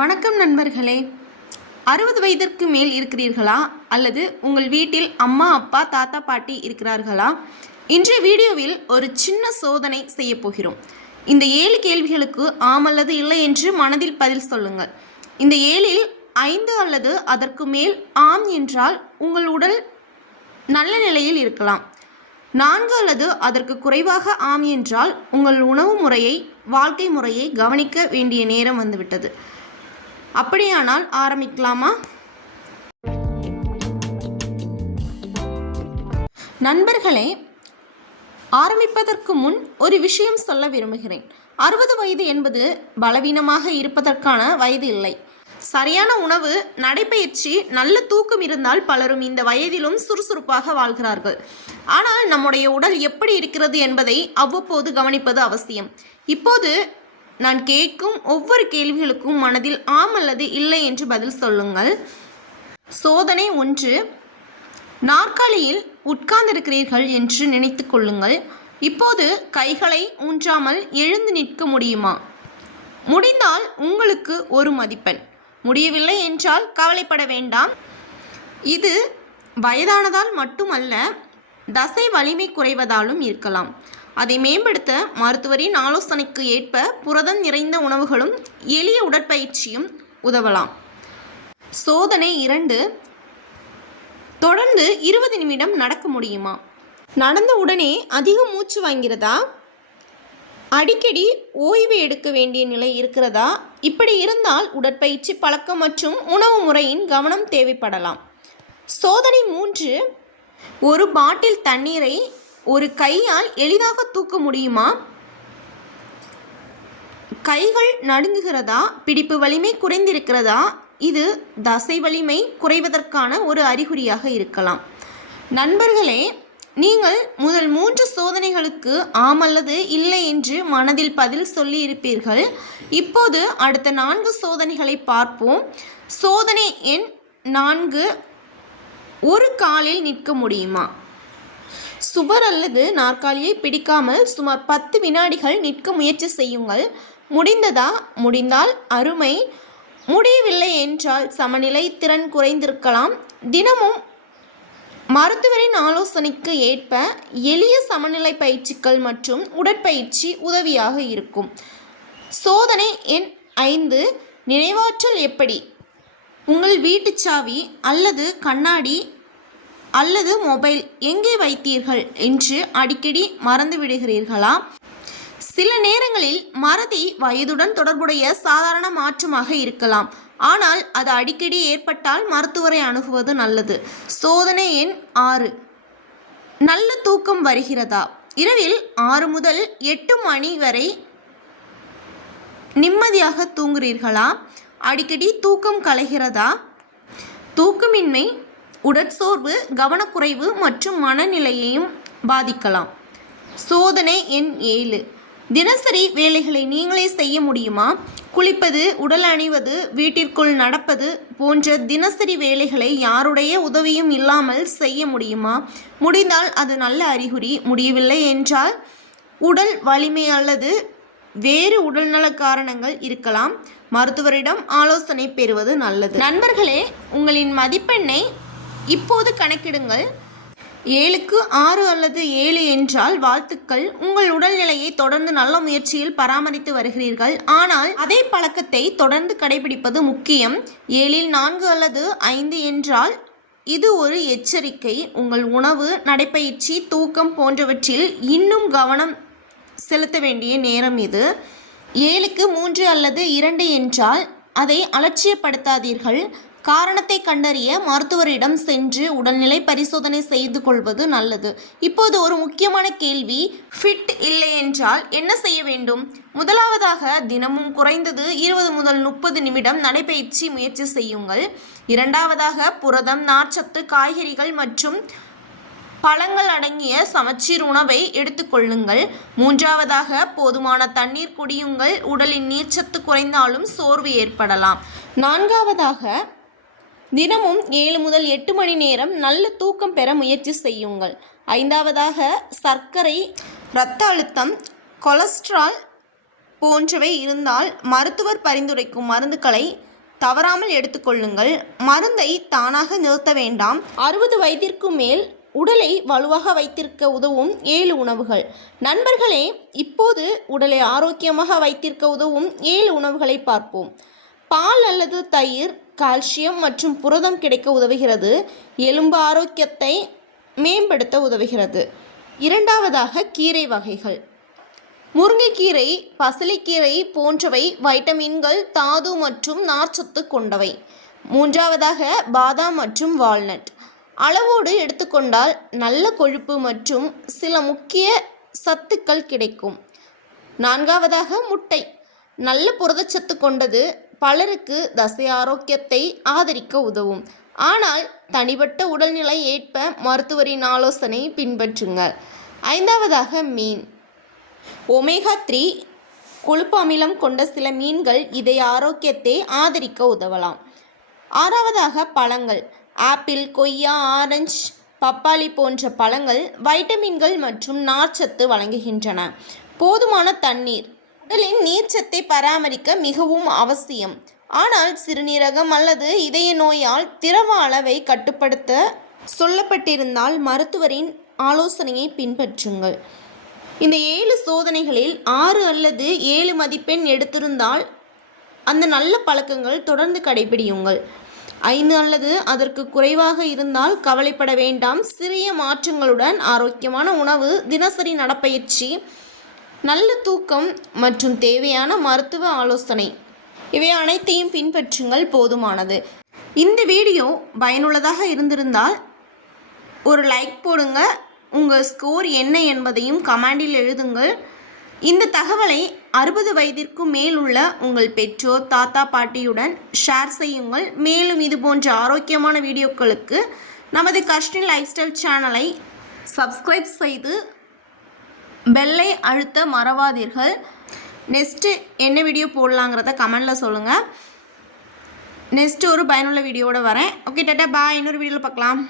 வணக்கம் நண்பர்களே. 60 வயதிற்கு மேல் இருக்கிறீர்களா அல்லது உங்கள் வீட்டில் அம்மா அப்பா தாத்தா பாட்டி இருக்கிறார்களா? இன்றைய வீடியோவில் ஒரு சின்ன சோதனை செய்ய போகிறோம். இந்த 7 கேள்விகளுக்கு ஆம் அல்லது இல்லை என்று மனதில் பதில் சொல்லுங்கள். இந்த 7இல் 5 அல்லது அதற்கு மேல் ஆம் என்றால் உங்கள் உடல் நல்ல நிலையில் இருக்கலாம். 4 அல்லது அதற்கு குறைவாக ஆம் என்றால் உங்கள் உணவு முறையை வாழ்க்கை முறையை கவனிக்க வேண்டிய நேரம் வந்துவிட்டது. அப்படியானால் ஆரம்பிக்கலாமா? நண்பர்களே, ஆரம்பிப்பதற்கு முன் ஒரு விஷயம் சொல்ல விரும்புகிறேன். 60 வயது என்பது பலவீனமாக இருப்பதற்கான வயது இல்லை. சரியான உணவு, நடைப்பயிற்சி, நல்ல தூக்கம் இருந்தால் பலரும் இந்த வயதிலும் சுறுசுறுப்பாக வாழ்கிறார்கள். ஆனால் நம்முடைய உடல் எப்படி இருக்கிறது என்பதை அவ்வப்போது கவனிப்பது அவசியம். இப்போது நான் கேட்கும் ஒவ்வொரு கேள்விகளுக்கும் மனதில் ஆம் அல்லது இல்லை என்று பதில் சொல்லுங்கள். சோதனை 1. நாற்காலியில் உட்கார்ந்திருக்கிறீர்கள் என்று நினைத்து கொள்ளுங்கள். இப்போது கைகளை ஊன்றாமல் எழுந்து நிற்க முடியுமா? முடிந்தால் உங்களுக்கு 1 மதிப்பெண். முடியவில்லை என்றால் கவலைப்பட வேண்டாம். இது வயதானதால் மட்டுமல்ல, தசை வலிமை குறைவதாலும் இருக்கலாம். அதை மேம்படுத்த மருத்துவரின் ஆலோசனைக்கு ஏற்ப புரதம் நிறைந்த உணவுகளும் எளிய உடற்பயிற்சியும் உதவலாம். சோதனை 2. தொடர்ந்து 20 நிமிடம் நடக்க முடியுமா? நடந்த உடனே அதிக மூச்சு வாங்கிறதா? அடிக்கடி ஓய்வு எடுக்க வேண்டிய நிலை இருக்கிறதா? இப்படி இருந்தால் உடற்பயிற்சி பழக்கம் மற்றும் உணவு முறையின் கவனம் தேவைப்படலாம். சோதனை 3. ஒரு பாட்டில் தண்ணீரை ஒரு கையால் எளிதாக தூக்க முடியுமா? கைகள் நடுங்குகிறதா? பிடிப்பு வலிமை குறைந்திருக்கிறதா? இது தசை வலிமை குறைவதற்கான ஒரு அறிகுறியாக இருக்கலாம். நண்பர்களே, நீங்கள் முதல் 3 சோதனைகளுக்கு ஆம் அல்லது இல்லை என்று மனதில் பதில் சொல்லி இருப்பீர்கள். இப்போது அடுத்த 4 சோதனைகளை பார்ப்போம். சோதனை எண் 4. ஒரு காலில் நிற்க முடியுமா? சுவர் அல்லது நாற்காலியை பிடிக்காமல் சுமார் 10 வினாடிகள் நிற்க முயற்சி செய்யுங்கள். முடிந்ததா? முடிந்தால் அருமை. முடியவில்லை என்றால் சமநிலை திறன் குறைந்திருக்கலாம். தினமும் மருத்துவரின் ஆலோசனைக்கு ஏற்ப எளிய சமநிலை பயிற்சிகள் மற்றும் உடற்பயிற்சி உதவியாக இருக்கும். சோதனை எண் 5. நினைவாற்றல் எப்படி? உங்கள் வீட்டு சாவி அல்லது கண்ணாடி அல்லது மொபைல் எங்கே வைத்தீர்கள் என்று அடிக்கடி மறந்து விடுகிறீர்களா? சில நேரங்களில் மறதி வயதுடன் தொடர்புடைய சாதாரண மாற்றமாக இருக்கலாம். ஆனால் அது அடிக்கடி ஏற்பட்டால் மருத்துவரை அணுகுவது நல்லது. சோதனை எண் 6. நல்ல தூக்கம் வருகிறதா? இரவில் 6 முதல் 8 மணி வரை நிம்மதியாக தூங்குகிறீர்களா? அடிக்கடி தூக்கம் கலைகிறதா? தூக்கமின்மை உடற்சோர்வு, கவனக்குறைவு மற்றும் மனநிலையையும் பாதிக்கலாம். சோதனை எண் 7. தினசரி வேலைகளை நீங்களே செய்ய முடியுமா? குளிப்பது, உடல் அணிவது, வீட்டிற்குள் நடப்பது போன்ற தினசரி வேலைகளை யாருடைய உதவியும் இல்லாமல் செய்ய முடியுமா? முடிந்தால் அது நல்ல அறிகுறி. முடியவில்லை என்றால் உடல் வலிமை அல்லது வேறு உடல்நல காரணங்கள் இருக்கலாம். மருத்துவரிடம் ஆலோசனை பெறுவது நல்லது. நண்பர்களே, உங்களின் மதிப்பெண்ணை இப்போது கணக்கிடுங்கள். 7க்கு 6 அல்லது 7 என்றால் வாழ்த்துக்கள். உங்கள் உடல்நிலையை தொடர்ந்து நல்ல முயற்சியில் பராமரித்து வருகிறீர்கள். ஆனால் அதே பழக்கத்தை தொடர்ந்து கடைபிடிப்பது முக்கியம். 7இல் 4 அல்லது 5 என்றால் இது ஒரு எச்சரிக்கை. உங்கள் உணவு, நடைப்பயிற்சி, தூக்கம் போன்றவற்றில் இன்னும் கவனம் செலுத்த வேண்டிய நேரம் இது. 7க்கு 3 அல்லது 2 என்றால் அதை அலட்சியப்படுத்தாதீர்கள். காரணத்தை கண்டறிய மருத்துவரிடம் சென்று உடல்நிலை பரிசோதனை செய்து கொள்வது நல்லது. இப்போது ஒரு முக்கியமான கேள்வி. ஃபிட் இல்லை என்றால் என்ன செய்ய வேண்டும்? முதலாவதாக, தினமும் குறைந்தது 20 முதல் 30 நிமிடம் நடைப்பயிற்சி முயற்சி செய்யுங்கள். இரண்டாவதாக, புரதம், நார்ச்சத்து, காய்கறிகள் மற்றும் பழங்கள் அடங்கிய சமச்சீர் உணவை எடுத்துக்கொள்ளுங்கள். மூன்றாவதாக, போதுமான தண்ணீர் குடியுங்கள். உடலின் நீர்ச்சத்து குறைந்தாலும் சோர்வு ஏற்படலாம். நான்காவதாக, தினமும் 7 முதல் 8 மணி நேரம் நல்ல தூக்கம் பெற முயற்சி செய்யுங்கள். ஐந்தாவதாக, சர்க்கரை, இரத்த அழுத்தம், கொலஸ்ட்ரால் போன்றவை இருந்தால் மருத்துவர் பரிந்துரைக்கும் மருந்துகளை தவறாமல் எடுத்துக்கொள்ளுங்கள். மருந்தை தானாக நிறுத்த வேண்டாம். 60 வயதிற்கு மேல் உடலை வலுவாக வைத்திருக்க உதவும் 7 உணவுகள். நண்பர்களே, இப்போது உடலை ஆரோக்கியமாக வைத்திருக்க உதவும் 7 உணவுகளை பார்ப்போம். பால் அல்லது தயிர் கால்சியம் மற்றும் புரதம் கிடைக்க உதவுகிறது. எலும்பு ஆரோக்கியத்தை மேம்படுத்த உதவுகிறது. இரண்டாவதாக கீரை வகைகள். முருங்கைக்கீரை, பசலைக்கீரை போன்றவை வைட்டமின்கள், தாது மற்றும் நார்ச்சத்து கொண்டவை. மூன்றாவதாக பாதாம் மற்றும் வால்நட். அளவோடு எடுத்துக்கொண்டால் நல்ல கொழுப்பு மற்றும் சில முக்கிய சத்துக்கள் கிடைக்கும். நான்காவதாக முட்டை. நல்ல புரதச்சத்து கொண்டது. பலருக்கு தசை ஆரோக்கியத்தை ஆதரிக்க உதவும். ஆனால் தனிப்பட்ட உடல்நிலை ஏற்ப மருத்துவரின் ஆலோசனை பின்பற்றுங்கள். ஐந்தாவதாக மீன். ஒமேகா 3 கொழுப்பு அமிலம் கொண்ட சில மீன்கள் இதய ஆரோக்கியத்தை ஆதரிக்க உதவலாம். ஆறாவதாக பழங்கள். ஆப்பிள், கொய்யா, ஆரஞ்சு, பப்பாளி போன்ற பழங்கள் வைட்டமின்கள் மற்றும் நார்ச்சத்து வழங்குகின்றன. போதுமான தண்ணீர். உடலின் நீர்ச்சத்தை பராமரிக்க மிகவும் அவசியம். ஆனால் சிறுநீரகம் அல்லது இதய நோயால் திரவ அளவை கட்டுப்படுத்த சொல்லப்பட்டிருந்தால் மருத்துவரின் ஆலோசனையை பின்பற்றுங்கள். இந்த 7 சோதனைகளில் 6 அல்லது 7 மதிப்பெண் எடுத்திருந்தால் அந்த நல்ல பழக்கங்கள் தொடர்ந்து கடைபிடியுங்கள். 5 அல்லது அதற்கு குறைவாக இருந்தால் கவலைப்பட வேண்டாம். சிறிய மாற்றங்களுடன் ஆரோக்கியமான உணவு, தினசரி நடப்பயிற்சி, நல்ல தூக்கம் மற்றும் தேவையான மருத்துவ ஆலோசனை இவை அனைத்தையும் பின்பற்றுங்கள், போதுமானது. இந்த வீடியோ பயனுள்ளதாக இருந்திருந்தால் ஒரு லைக் போடுங்க. உங்கள் ஸ்கோர் என்ன என்பதையும் கமெண்டில் எழுதுங்கள். இந்த தகவலை 60 வயதிற்கு மேல் உள்ள உங்கள் பெற்றோர், தாத்தா, பாட்டியுடன் ஷேர் செய்யுங்கள். மேலும் இது போன்ற ஆரோக்கியமான வீடியோக்களுக்கு நமது கஷ்டி லைஃப் ஸ்டைல் சேனலை சப்ஸ்கிரைப் செய்து பெல்லை அழுத்த மறவாதீர்கள். நெக்ஸ்ட்டு என்ன வீடியோ போடலாங்கிறத கமெண்டில் சொல்லுங்கள். நெக்ஸ்ட்டு ஒரு பயனுள்ள வீடியோவோடு வரேன். ஓகே, டாட்டா, பாய். இன்னொரு வீடியோவில் பார்க்கலாம்.